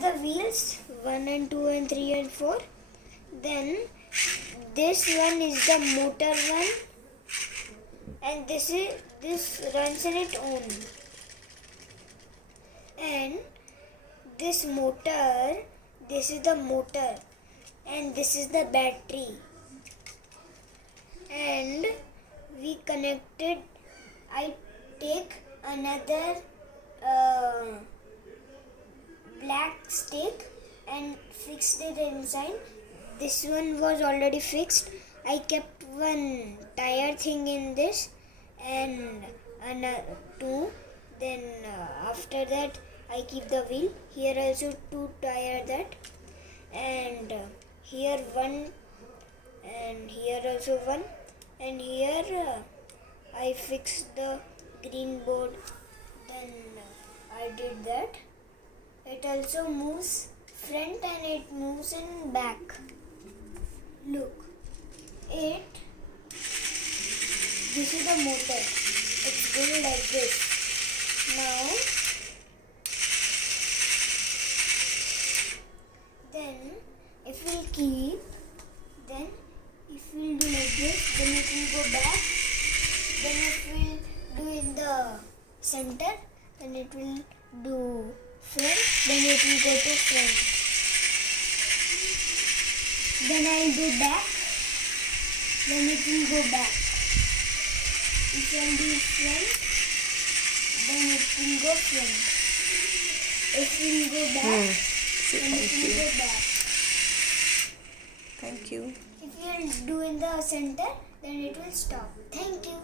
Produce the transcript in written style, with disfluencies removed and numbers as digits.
the wheels 1 and 2 and 3 and 4. Then this one is the motor one, and this runs on its own. And this is the motor, and this is the battery. And we connected. I take another black stick and fixed it inside. This one was already fixed. I kept one tire thing in this and another two. Then after that I keep the wheel. Here also 2 tire that, and here one, and here also one, and here I fixed the green board. Then I did that. It also moves front and it moves in back. Look, this is the motor. It's going like this. Now, then if we'll keep, then if we'll do like this, then it will go back. Then if we'll do in the center, then it will do front, then it will go to front. Then I'll do back, then it will go back. If I'll do front, then it will go front. If we'll go back, then it will go back. Thank you. If you'll do in the center, then it will stop. Thank you.